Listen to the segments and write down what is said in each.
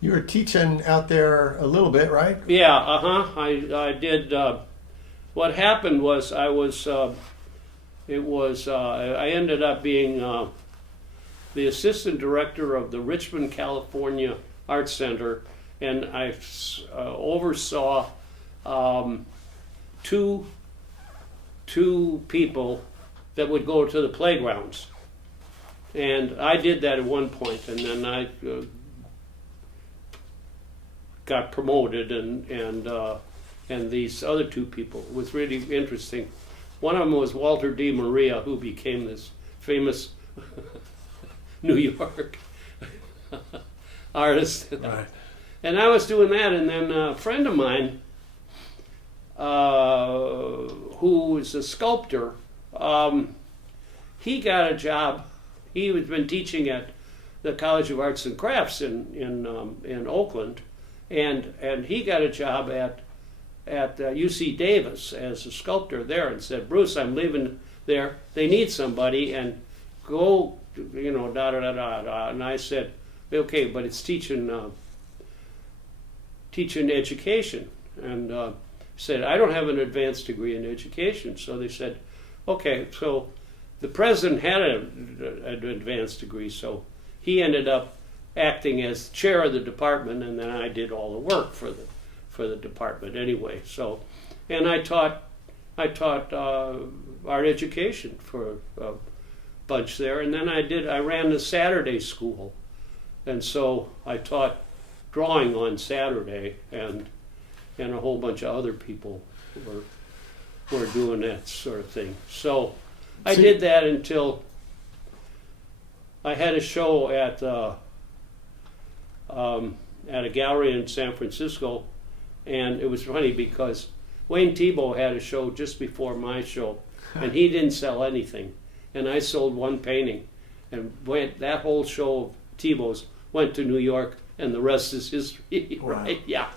You were teaching out there a little bit, right? Yeah, I did. What happened was I ended up being the assistant director of the Richmond, California Arts Center, and I oversaw two people that would go to the playgrounds, and I did that at one point, and then I got promoted, and these other two people. It was really interesting. One of them was Walter D. Maria, who became this famous New York artist. Right. And I was doing that, and then a friend of mine, who was a sculptor, he got a job. He had been teaching at the College of Arts and Crafts in Oakland, and he got a job at UC Davis as a sculptor there, and said, "Bruce, I'm leaving there. They need somebody, and go, da da da da da." And I said, "Okay, but it's teaching education." And said, "I don't have an advanced degree in education." So they said, "Okay." So the president had an advanced degree, so he ended up acting as chair of the department, and then I did all the work for the department anyway. So, and I taught art education for a bunch there, and then I ran the Saturday school, and so I taught drawing on Saturday, and a whole bunch of other people were doing that sort of thing. So I did that until I had a show at a gallery in San Francisco, and it was funny because Wayne Thiebaud had a show just before my show, and he didn't sell anything, and I sold one painting, and that whole show of Thiebaud's went to New York, and the rest is history. Wow. Right? Yeah.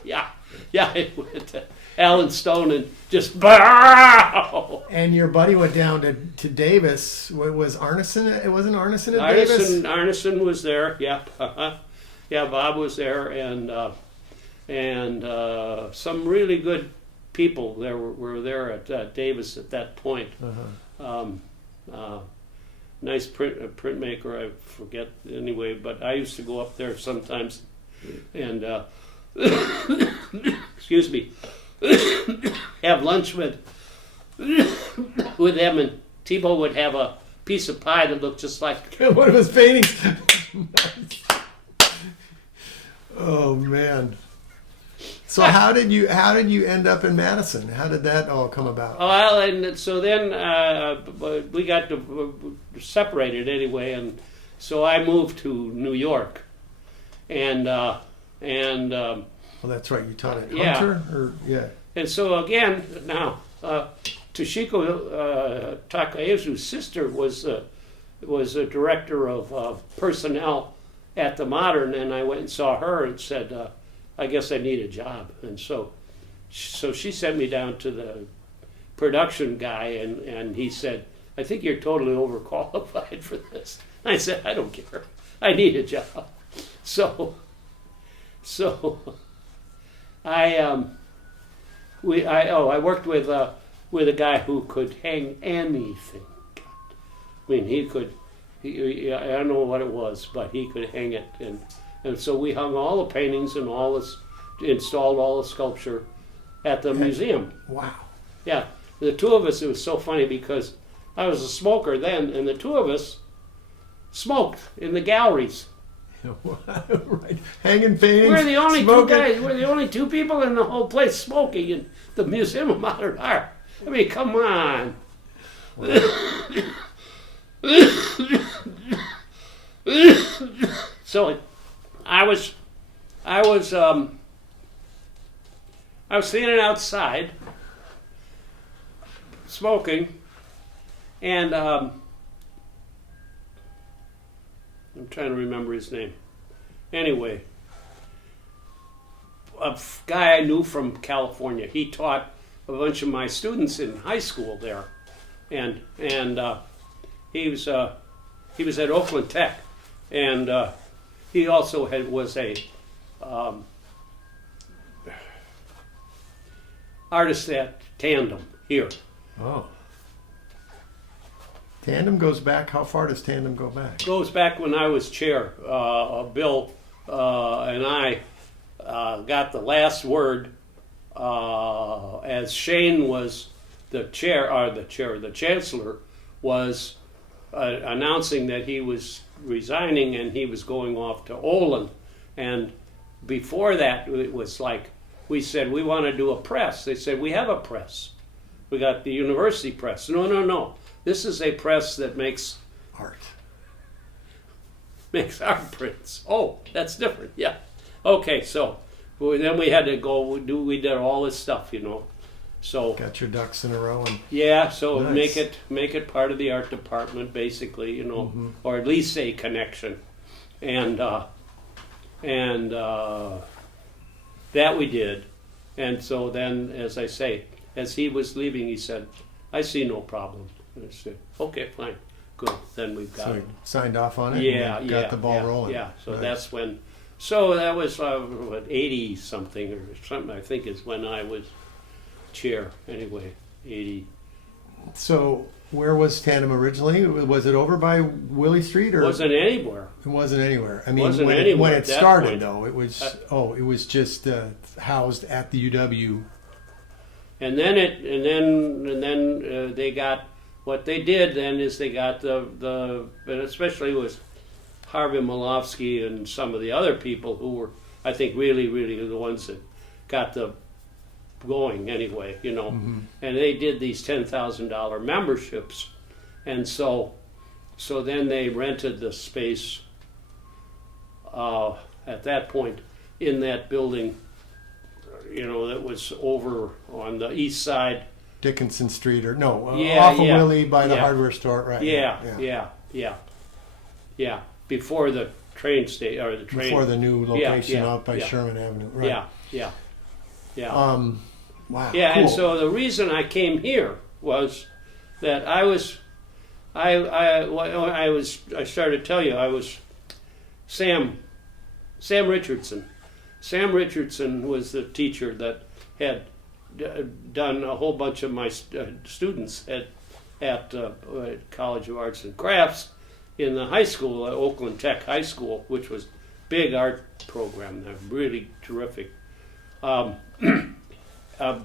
It went to Alan Stone and just bow. And your buddy went down to Davis. What was Arneson? It wasn't Arneson at Davis? Arneson was there. Yep. Yeah, Bob was there, and some really good people there were there at Davis at that point. Nice printmaker, I forget anyway, but I used to go up there sometimes and excuse me, have lunch with them, and Thiebaud would have a piece of pie that looked just like one of his paintings. Oh man! So how did you end up in Madison? How did that all come about? Well, and so then we got separated anyway, and so I moved to New York, and Well, that's right. You taught at yeah. Hunter, And so again now, Toshiko Takaezu's sister was a director of personnel at the Modern, and I went and saw her and said, I guess I need a job. And so she sent me down to the production guy, and he said, "I think you're totally overqualified for this." I said, "I don't care. I need a job." So I worked with a guy who could hang anything. I mean, I don't know what it was, but he could hang it, and so we hung all the paintings and installed all the sculpture at the museum. Wow. Yeah, the two of us, it was so funny because I was a smoker then, and the two of us smoked in the galleries. Right. Hanging paintings. We're the only smoking. two guys. We're the only two people in the whole place smoking in the Museum of Modern Art. I mean, come on. So I was standing outside smoking, and I'm trying to remember his name. Anyway, a guy I knew from California. He taught a bunch of my students in high school there, and he was at Oakland Tech, and he also was a um, artist at Tandem here. Oh. Tandem goes back. How far does Tandem go back? Goes back when I was chair. Bill and I got the last word as Shane was the chancellor was announcing that he was resigning and he was going off to Olin. And before that, it was like, we said, we want to do a press. They said, we have a press. We got the university press. No. This is a press that makes Art. Makes art prints. Oh, that's different. Yeah. Okay, so then we had to go, we did all this stuff, So Got your ducks in a row. And yeah, so Nice. make it part of the art department, basically, or at least a connection, and that we did, and so then, as I say, as he was leaving, he said, "I see no problem." And I said, "Okay, fine, good. Then we've got so it." you signed off on it. Yeah, and yeah, got the ball yeah, rolling. Yeah, so Nice. that's when. So that was 80 something or something. I think is when I was chair. Anyway, 80. So where was Tandem originally? Was it over by Willie Street, or Wasn't anywhere. it wasn't anywhere? I mean, Wasn't when anywhere it at that started, point. though, it was it was just housed at the UW. And then they got what they did. Then is they got and especially with Harvey Malofsky and some of the other people who were, I think, really the ones that got the going anyway, Mm-hmm. And they did these $10,000 memberships, and so then they rented the space at that point in that building, that was over on the east side. Dickinson Street, or no, Yeah, off of yeah, Willie by the yeah. hardware store, right? Yeah. Before the train station or the train. Before the new location yeah, out by yeah. Sherman Avenue, right? Yeah. Wow. Yeah, cool. and so the reason I came here was that I started to tell you, I was Sam Richardson. Sam Richardson was the teacher that had done a whole bunch of my students at College of Arts and Crafts in the high school, at Oakland Tech High School, which was big art program, really terrific.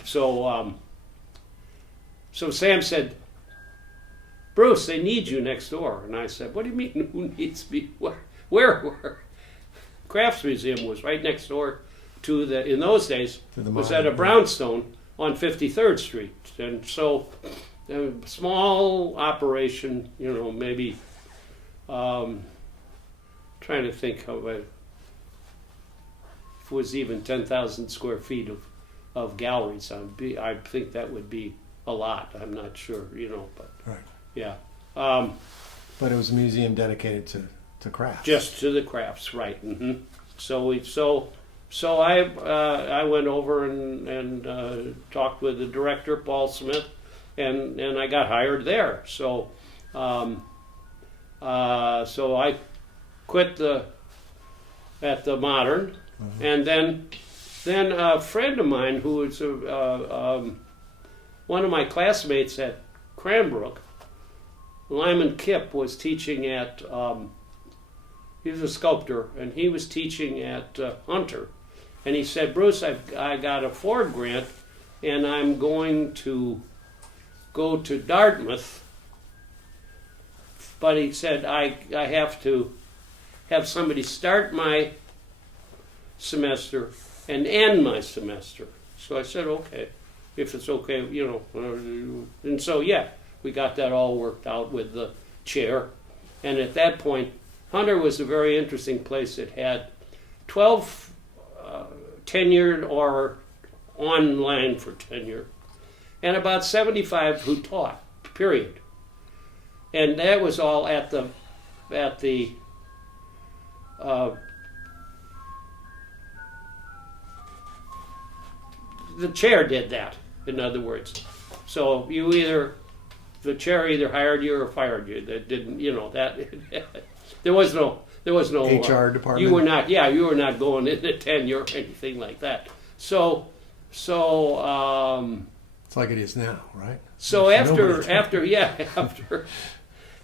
So Sam said, "Bruce, they need you next door." And I said, "What do you mean, who needs me? Where? Crafts Museum was right next door to in those days, To the was mine, at a yeah. brownstone on 53rd Street. And so, a small operation, maybe, trying to think of it, if it was even 10,000 square feet of galleries. I think that would be a lot. I'm not sure, but Right. yeah. But it was a museum dedicated to crafts. Just to the crafts, right? So I went over and talked with the director, Paul Smith, and I got hired there. So I quit at the Modern, and then a friend of mine who was one of my classmates at Cranbrook, Lyman Kipp, was teaching at. He was a sculptor, and he was teaching at Hunter. And he said, "Bruce, I got a Ford grant, and I'm going to go to Dartmouth." But he said, I have to have somebody start my semester and end my semester. So I said, okay, if it's okay, And so, yeah, we got that all worked out with the chair. And at that point, Hunter was a very interesting place. It had 12 tenured or online for tenure, and about 75 who taught, period. And that was all at the chair did that, in other words. So the chair either hired you or fired you. That didn't, that there was no There was no HR department? You were not. Yeah, you were not going into tenure or anything like that. So. It's like it is now, right? So There's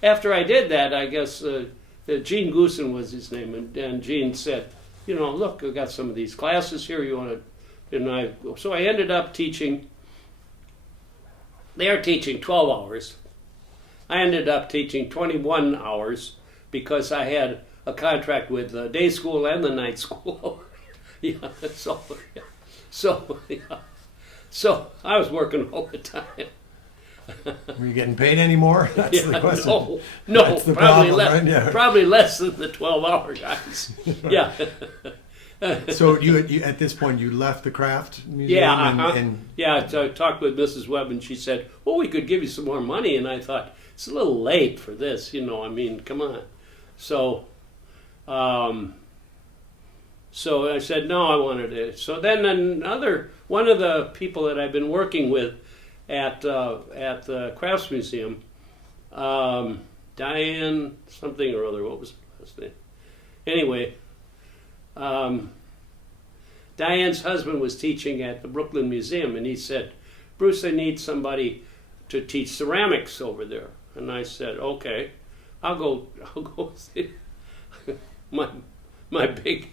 after I did that, I guess Gene Goosen was his name, and Gene said, look, I've got some of these classes here. You want to? So I ended up teaching. They are teaching 12 hours. I ended up teaching 21 hours because I had a contract with the day school and the night school. So I was working all the time. Were you getting paid anymore? That's the question. No, That's the probably problem, less. right? Yeah. Probably less than the 12-hour guys. Yeah. So you at this point you left the craft museum So I talked with Mrs. Webb and she said, "Well, we could give you some more money." And I thought it's a little late for this, come on. So I said no, I wanted it. So then one of the people that I've been working with at the Crafts Museum, Diane something or other. What was her last name? Anyway, Diane's husband was teaching at the Brooklyn Museum, and he said, "Bruce, I need somebody to teach ceramics over there." And I said, "Okay, I'll go see." my big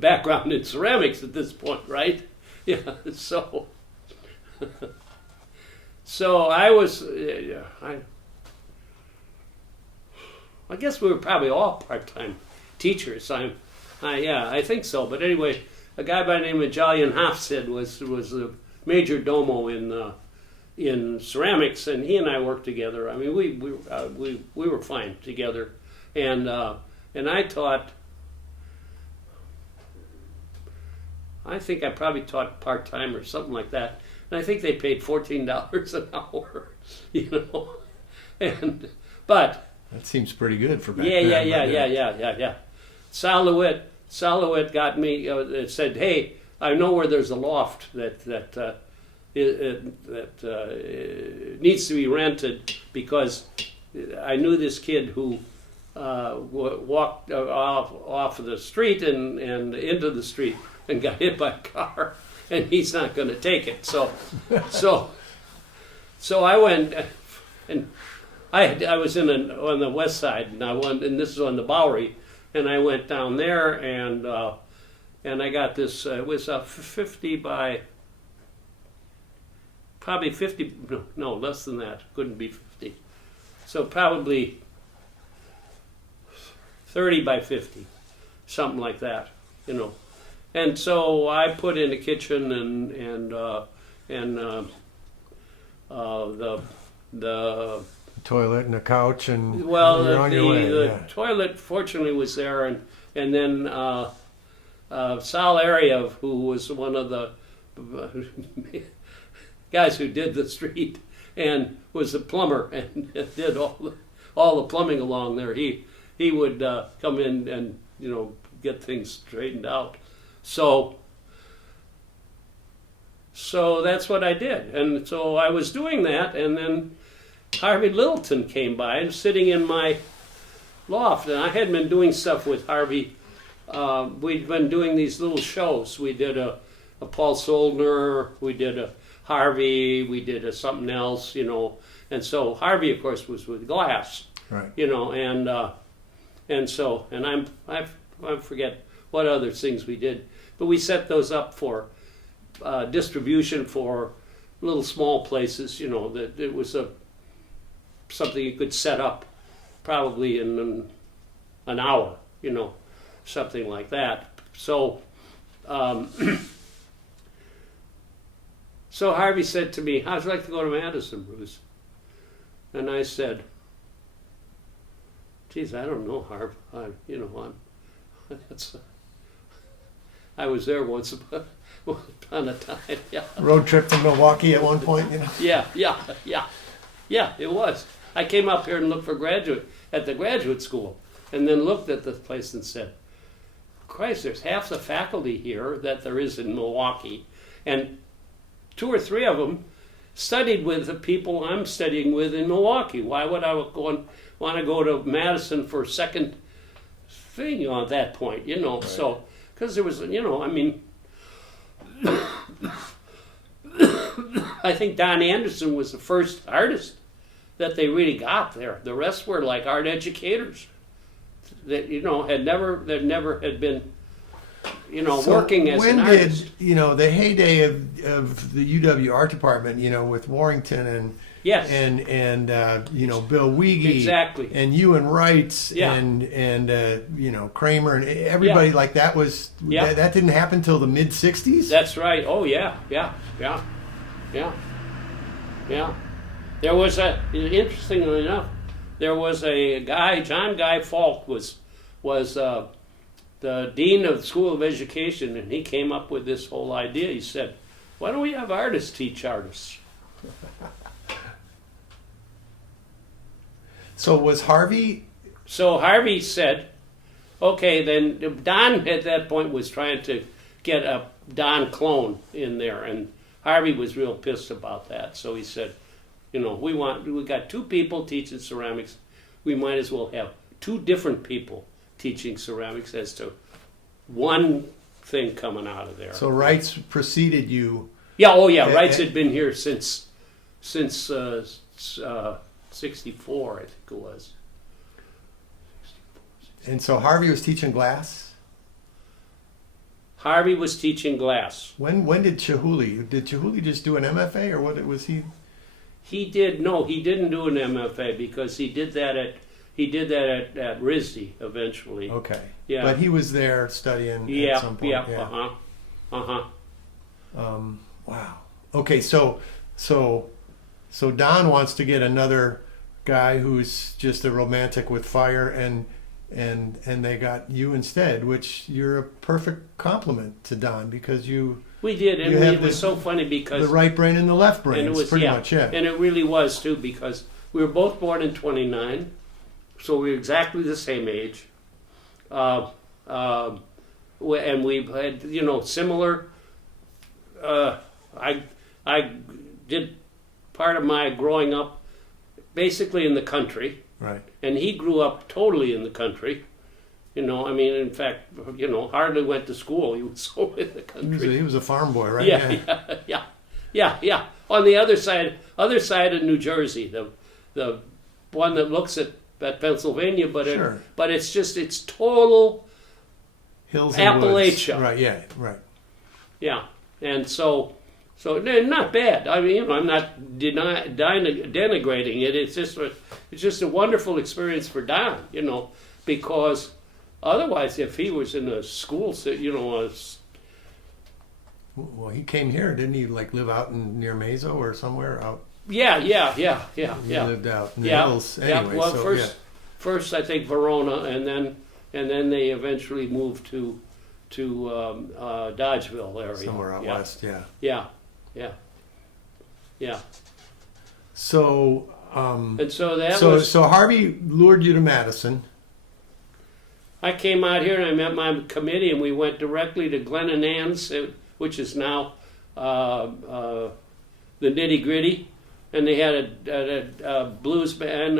background in ceramics at this point, right? Yeah, so I was, I guess we were probably all part-time teachers. I think so. But anyway, a guy by the name of Jolyon Hofstede was a major domo in ceramics, and he and I worked together. I mean, we were fine together, and I taught. I think I probably taught part-time or something like that. And I think they paid $14 an hour, but that seems pretty good for back then. Yeah. Yeah. Sal LeWitt got me. Said, "Hey, I know where there's a loft that needs to be rented because I knew this kid who walked off of the street and into the street and got hit by a car, and he's not going to take it." So I went, and I was on the west side, and this is on the Bowery, and I went down there, and I got this. It was a 50 by probably 50. No, less than that. Couldn't be 50. So probably 30 by 50, something like that, And so I put in a kitchen and the toilet and a couch and you're on your way. The toilet fortunately was there, and then Sal Ariev, who was one of the guys who did the street and was a plumber and did all the plumbing along there. He would come in and get things straightened out. So that's what I did. And so I was doing that, and then Harvey Littleton came by and sitting in my loft. And I had been doing stuff with Harvey. We'd been doing these little shows. We did a Paul Soldner, we did a Harvey, we did a something else, And so Harvey, of course, was with glass, right? And I forget what other things we did. But we set those up for distribution for little small places, that it was something you could set up probably in an hour, something like that. So so Harvey said to me, "How'd you like to go to Madison, Bruce?" And I said, "Geez, I don't know, Harv. I was there once upon a time." Yeah. Road trip to Milwaukee at one point, Yeah, it was. I came up here and looked at the graduate school, and then looked at the place and said, "Christ, there's half the faculty here that there is in Milwaukee, and 2 or 3 of them studied with the people I'm studying with in Milwaukee. Why would I want to go to Madison for second thing at that point, Right. So, because there was, I mean, I think Don Anderson was the first artist that they really got there. The rest were like art educators that, that never had been, So working as an artist. when did the heyday of the UW art department? With Warrington and Yes. and Bill Wiege, Exactly. and Ewan Wrights, Yeah. and Kramer and everybody Yeah. like that was Yeah. that didn't happen till the mid '60s. That's right. Oh yeah. There was interestingly enough, there was a guy, John Guy Falk was the dean of the School of Education, and he came up with this whole idea. He said, "Why don't we have artists teach artists?" So was Harvey? So Harvey said, "Okay, then." Don at that point was trying to get a Don clone in there, and Harvey was real pissed about that. So he said, we got two people teaching ceramics. We might as well have two different people teaching ceramics as to one thing coming out of there. So Wrights preceded you. Yeah, oh yeah, Wrights had been here since 64, I think it was. And so Harvey was teaching glass. Harvey was teaching glass. When did Chihuly? Did Chihuly just do an MFA, or what was he? He didn't do an MFA because he did that at RISD eventually. Okay. Yeah. But he was there studying at some point. Yeah. Wow. Okay. So Don wants to get another guy who's just a romantic with fire, and they got you instead, which you're a perfect complement to Don because we did, and it was so funny because the right brain and the left brain. and it was pretty much it. and it really was too, because we were both born in '29, so we were exactly the same age, and we had similar. I did part of my growing up basically in the country. Right. And he grew up totally in the country. In fact, hardly went to school. He was so in the country. He was a farm boy, right? Yeah. On the other side of New Jersey, the one that looks at Pennsylvania, but Sure. it's total Hills and Appalachia. Woods. Right. Yeah. Right. Yeah. And so not bad. I'm not denigrating it. It's just a wonderful experience for Don, because otherwise, if he was in a school, Well, he came here, didn't he? Like live out near Mesa or somewhere out. yeah. He lived out in the hills anyway. Well, so, first I think Verona, and then they eventually moved to Dodgeville area, somewhere out west. Yeah. Yeah. So. And so that So was. so Harvey lured you to Madison. I came out here and I met my committee, and we went directly to Glenn and Ann's, which is now the Nitty Gritty, and they had a blues band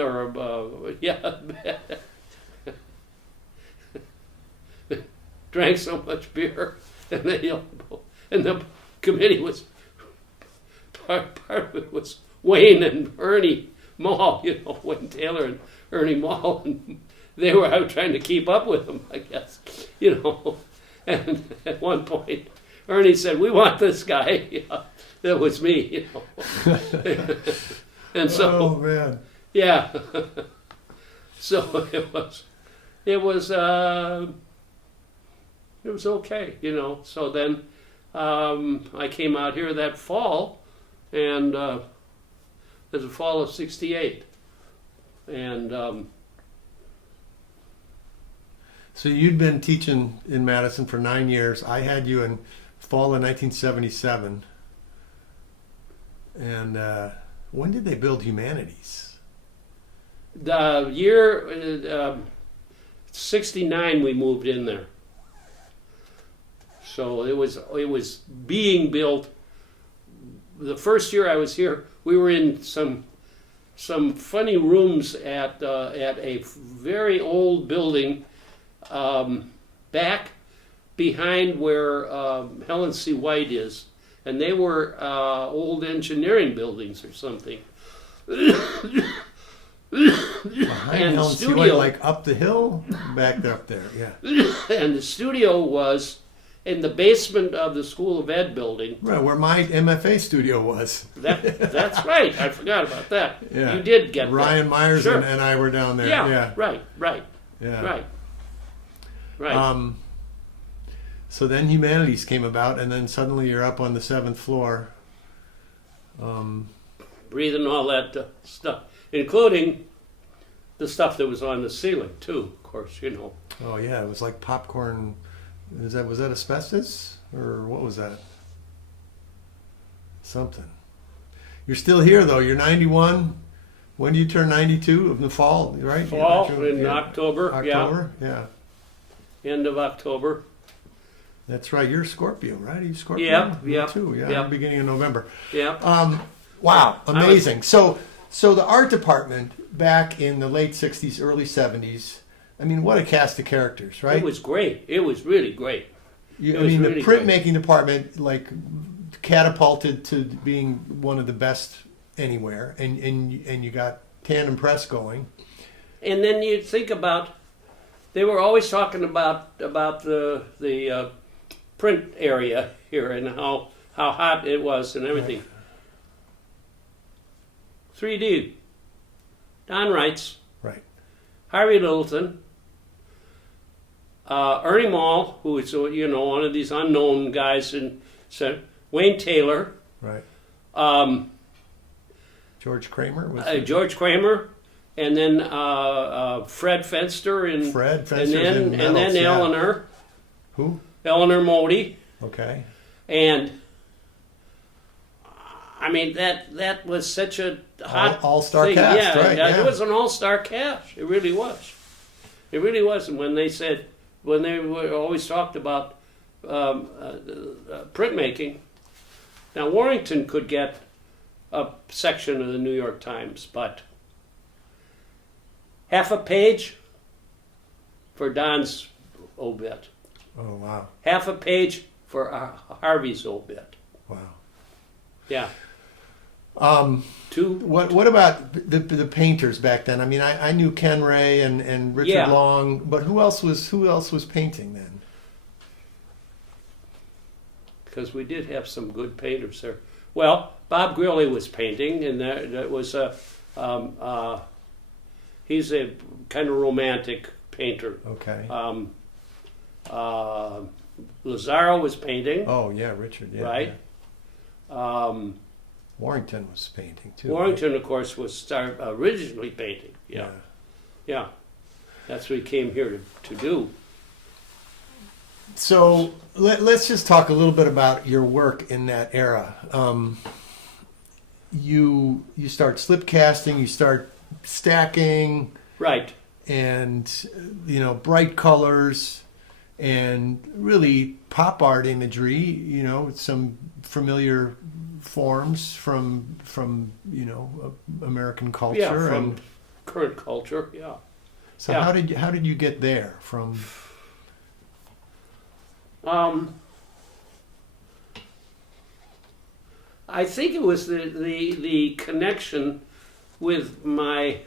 drank so much beer, and the committee was part of it was Wayne and Ernie Mall, Wayne Taylor and Ernie Mall, and they were out trying to keep up with them, I guess, And at one point, Ernie said, "We want this guy." That was me, And so, Oh man. yeah. So it was okay, So then I came out here that fall, and it was the fall of '68, and So you'd been teaching in Madison for 9 years. I had you in fall of 1977. And when did they build Humanities? the year '69 we moved in there. So it was being built. The first year I was here, we were in some some funny rooms at a very old building back behind where Helen C. White is, and they were old engineering buildings or something. Behind And the Helen C. studio- White, like up the hill, back up there. Yeah. And the studio was in the basement of the School of Ed building. Right, where my MFA studio was. That's right. I forgot about that. Yeah. You did get Ryan that. Myers Sure. and I were down there. Yeah. Yeah. Right. Yeah. Right. So then humanities came about, and then suddenly you're up on the 7th floor. Breathing all that stuff, including the stuff that was on the ceiling too. Of course, you know. Oh yeah, it was like popcorn. Was that asbestos or what was that? Something. You're still here though. You're 91. When do you turn 92? In the fall, right? Fall Yeah, in October. October. Yeah. End of October. That's right. You're a Scorpio, right? Are you Scorpio? Yep, Me yep, too. Yeah. yep. Beginning of November. Yeah. Wow, amazing. So the art department back in the late 60s, early 70s, I mean, what a cast of characters, right? It was great. It was really great. I was mean, really the printmaking department, like, catapulted to being one of the best anywhere, and you got Tandem Press going. And then you think about, they were always talking about the print area here and how hot it was and everything. 3D. Don Wrights, Right. Harvey Littleton, Ernie Mall, who is one of these unknown guys, and Wayne Taylor, Right. um, George Kramer was George Kramer, and then Fred Fenster, and Fred Fenster's and then in Metals, yeah. Eleanor Who? Modi, Okay. and I mean that was such a hot All-star thing. cast, Yeah, right, yeah. It was an all-star cast. It really was. It really was. And when they were always talked about printmaking, now Warrington could get a section of the New York Times, but half a page for Don's obit, Oh wow. half a page for Harvey's obit. Wow. Yeah. Um, Two. What about the painters back then? I mean, I knew Ken Ray and Richard Yeah. Long, but who else was painting then? Because we did have some good painters there. Well, Bob Greeley was painting, and that was he's a kind of romantic painter. Okay. Lazaro was painting, Oh yeah, Richard. Yeah. right? Yeah. Warrington was painting too. Warrington, of course, was originally painting. Yeah. That's what he came here to do. So let's just talk a little bit about your work in that era. You start slip casting, you start stacking, Right. and bright colors, and really pop art imagery. Some familiar forms from American culture. Yeah, from and current culture. Yeah. so yeah. how did you get there from? I think it was the connection with my.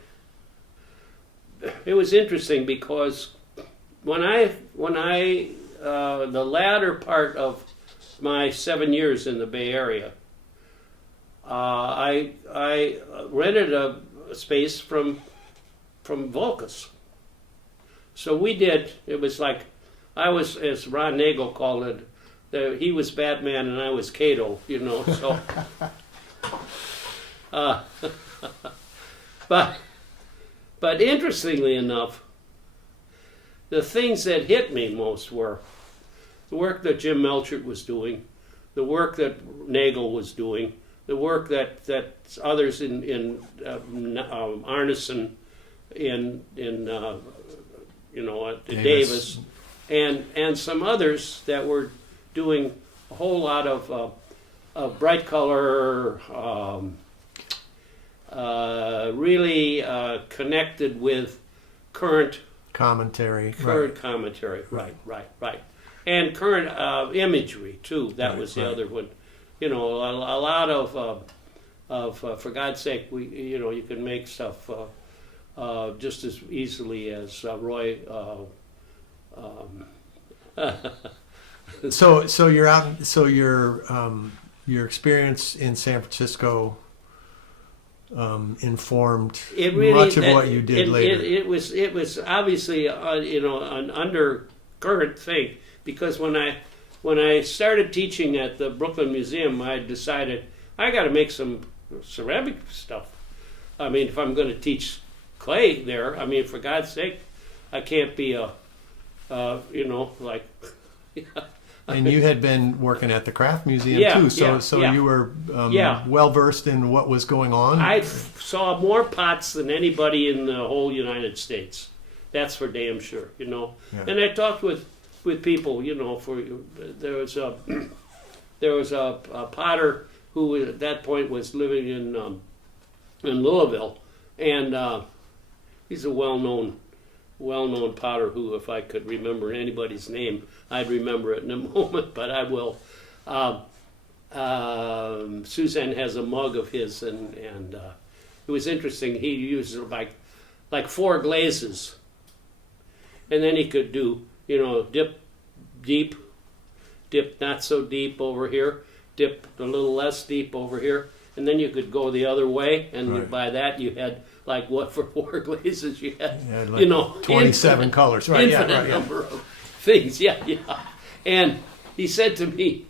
It was interesting because when I the latter part of my 7 years in the Bay Area, I rented a space from Vulcus. So we did. It was like I was, as Ron Nagel called it. He was Batman and I was Kato, So, but interestingly enough, the things that hit me most were the work that Jim Melchert was doing, the work that Nagel was doing, the work that others in Arneson, in Davis, and some others that were doing a whole lot of bright color, really connected with current Commentary. commentary. Right. And current imagery too. That was the other one. You know, a lot of for God's sake, you can make stuff just as easily as Roy. So you're out. So your experience in San Francisco informed much of what you did later. It was obviously an undercurrent thing, because when I started teaching at the Brooklyn Museum, I decided I got to make some ceramic stuff. I mean, if I'm going to teach clay there, I mean, for God's sake, I can't be like. And you had been working at the Craft Museum too, so you were well versed in what was going on. I saw more pots than anybody in the whole United States. That's for damn sure, Yeah. And I talked with people, there was a potter who at that point was living in Louisville, and he's a well-known potter who, if I could remember anybody's name, I'd remember it in a moment, but I will. Suzanne has a mug of his, and it was interesting. He used like 4 glazes, and then he could do, dip deep, dip not so deep over here, dip a little less deep over here, and then you could go the other way, and by that you had like what for 4 glazes you had, like 27 colors, right? Infinite number of things, And he said to me, he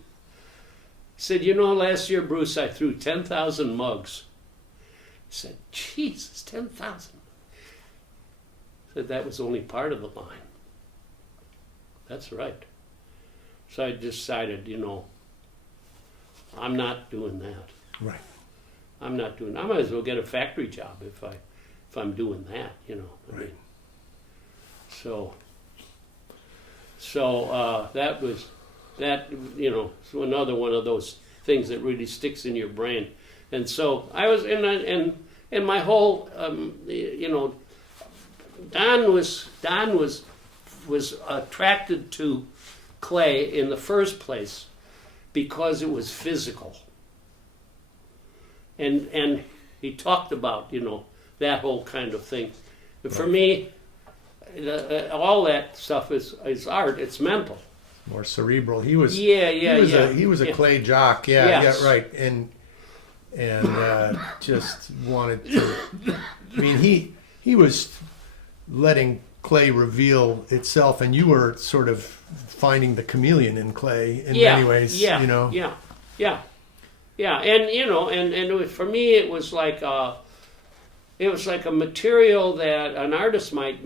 said, last year, Bruce, I threw 10,000 mugs. He said, Jesus, 10,000. I said, that was only part of the line. That's right. So I decided, I'm not doing that. Right. I might as well get a factory job if I'm doing that, I mean. So that was so another one of those things that really sticks in your brain. And so I was in my whole Don was attracted to clay in the first place because it was physical. And he talked about, that whole kind of thing. But for me, all that stuff is art. It's mental. More cerebral. He was. He was a clay jock. Yes. Right. And just wanted to. I mean, he was letting clay reveal itself, and you were sort of finding the chameleon in clay in many ways. Yeah. And and it was, for me, it was like a material that an artist might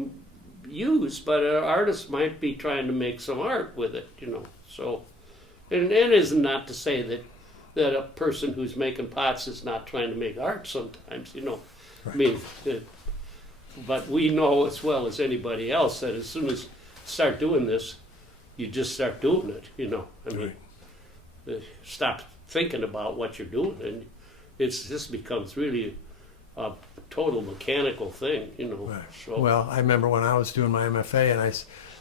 use, but an artist might be trying to make some art with it, So, and it is not to say that a person who's making pots is not trying to make art sometimes, Right. I mean, but we know as well as anybody else that as soon as you start doing this, you just start doing it, I mean, stop thinking about what you're doing, and this becomes really a total mechanical thing, Right. So. Well, I remember when I was doing my MFA, and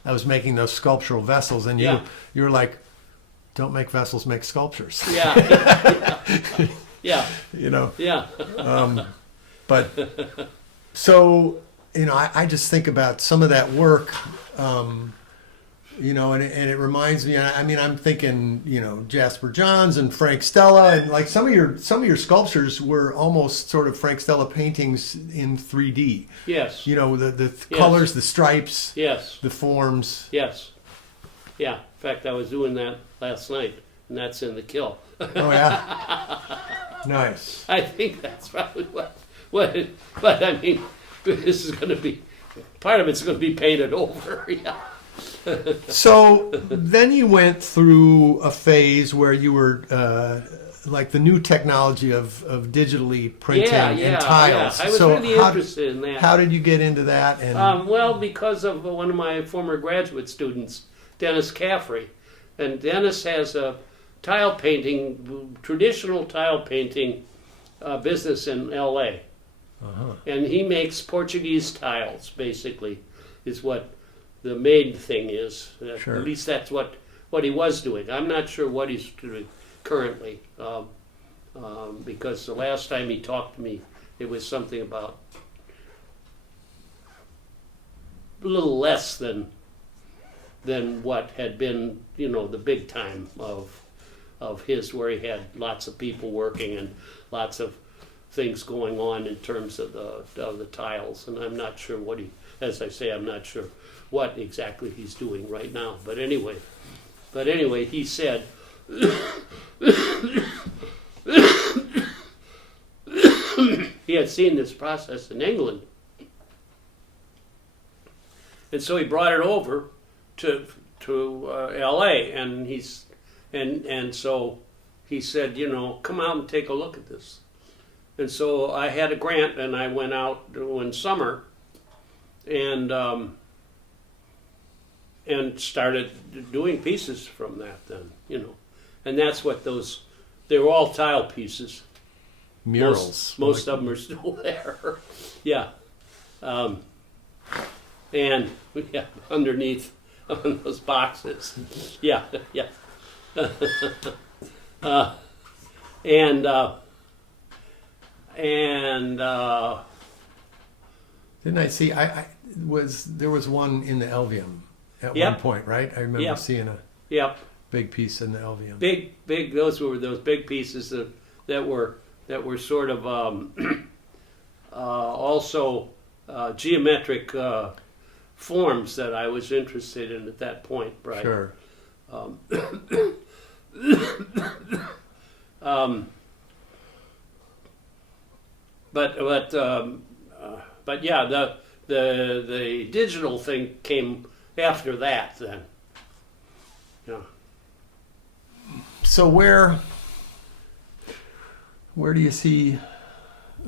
I was making those sculptural vessels, and you were like, "Don't make vessels, make sculptures." Yeah. Yeah. Yeah. But so I just think about some of that work. And it reminds me. I mean, I'm thinking, Jasper Johns and Frank Stella, and like some of your sculptures were almost sort of Frank Stella paintings in 3D. Yes. The colors, the stripes. Yes. The forms. Yes. Yeah. In fact, I was doing that last night, and that's in the Kill. Oh yeah. Nice. I think that's probably what. But I mean, this is going to be part of it's going to be painted over. Yeah. So then you went through a phase where you were like the new technology of digitally printing and tiles. I was really interested in that. How did you get into that? And well, because of one of my former graduate students, Dennis Caffrey. And Dennis has a traditional tile painting business in L.A. And he makes Portuguese tiles, basically, is what the main thing is. Sure. At least that's what he was doing. I'm not sure what he's doing currently, because the last time he talked to me, it was something about a little less than what had been, the big time of his, where he had lots of people working and lots of things going on in terms of the tiles. And I'm not sure what as I say, I'm not sure what exactly he's doing right now. But anyway, he said he had seen this process in England. And so he brought it over to L.A. and so he said, come out and take a look at this. And so I had a grant, and I went out in summer and started doing pieces from that then, And that's what they were all tile pieces. Murals. Most of them are still there. Yeah. And underneath on those boxes. Yeah. Didn't I see? There was one in the Elvium at one point, right? I remember seeing a big piece in the Elvium. Big. Those were those big pieces that were sort of also geometric forms that I was interested in at that point, Brian. Sure. But yeah, the digital thing came after that then. Yeah. So where do you see?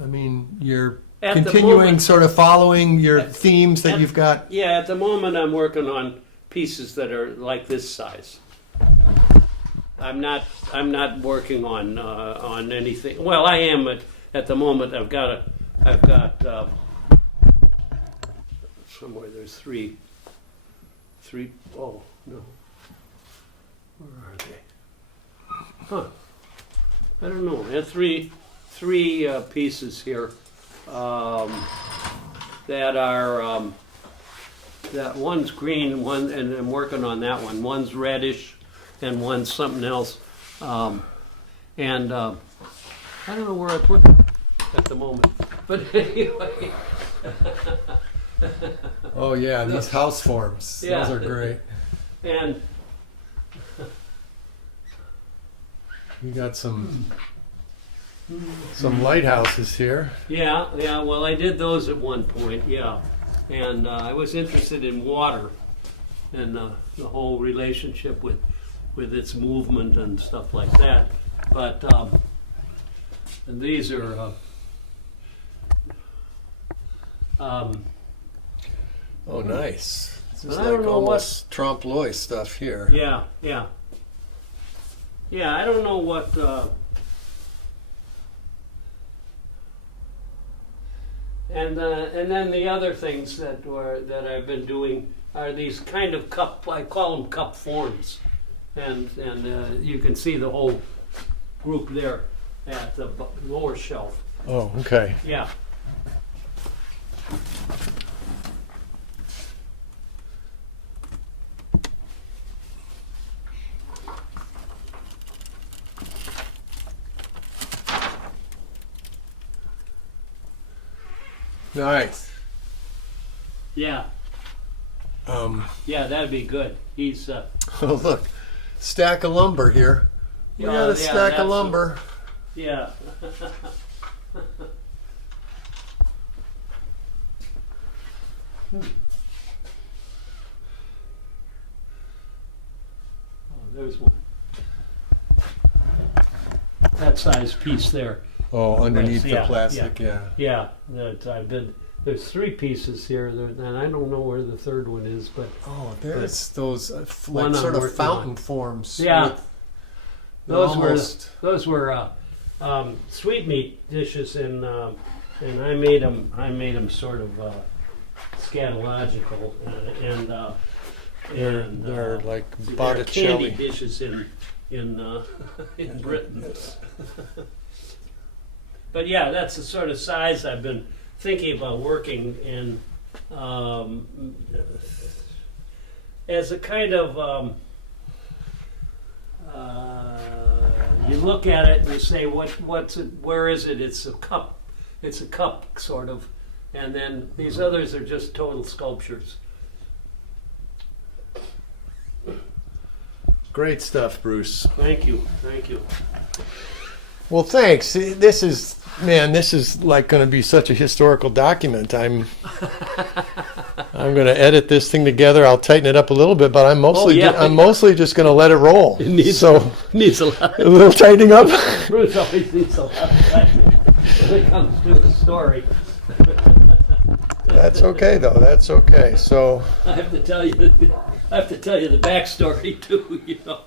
I mean, you're continuing sort of following your themes that you've got. Yeah, at the moment I'm working on pieces that are like this size. I'm not working on anything. Well, I am at the moment. I've got somewhere there's three. Oh no, where are they? Huh? I don't know. I have three pieces here that are that one's green, and I'm working on that one. One's reddish, and one's something else. I don't know where I put them at the moment, but anyway. Oh yeah, these house forms. Yeah. Those are great. And you got some lighthouses here. yeah. Well, I did those at one point. Yeah, and I was interested in water and the whole relationship with its movement and stuff like that. But and these are. Oh, nice. This is I don't like know almost trompe l'oeil stuff here. Yeah. I don't know what. And then the other things that I've been doing are these kind of cup. I call them cup forms, and you can see the whole group there at the lower shelf. Oh, okay. Yeah. Nice. Yeah. Yeah, that'd be good. He's. Oh, look, stack of lumber here. We got a stack of lumber. Yeah. Oh, there's one. That size piece there. Oh, underneath the Yeah, plastic, yeah. Yeah, there's three pieces here, and I don't know where the third one is, but Oh, there's those one like I'm sort of working fountain on. forms. Yeah. Those those were sweetmeat dishes in and I made them sort of scatological and They're like they're candy Botticelli. dishes in in Britain. But yeah, that's the sort of size I've been thinking about working in, as a kind of you look at it and you say what's it, where is it? It's a cup sort of, and then these others are just total sculptures. Great stuff, Bruce. Thank you. Well, thanks. This is like going to be such a historical document. I'm going to edit this thing together. I'll tighten it up a little bit, but I'm mostly just going to let it roll. It needs a lot. A little tightening up. Bruce always needs a lot of time when it comes to the story. That's okay, though. That's okay. So I have to tell you the backstory too. You know.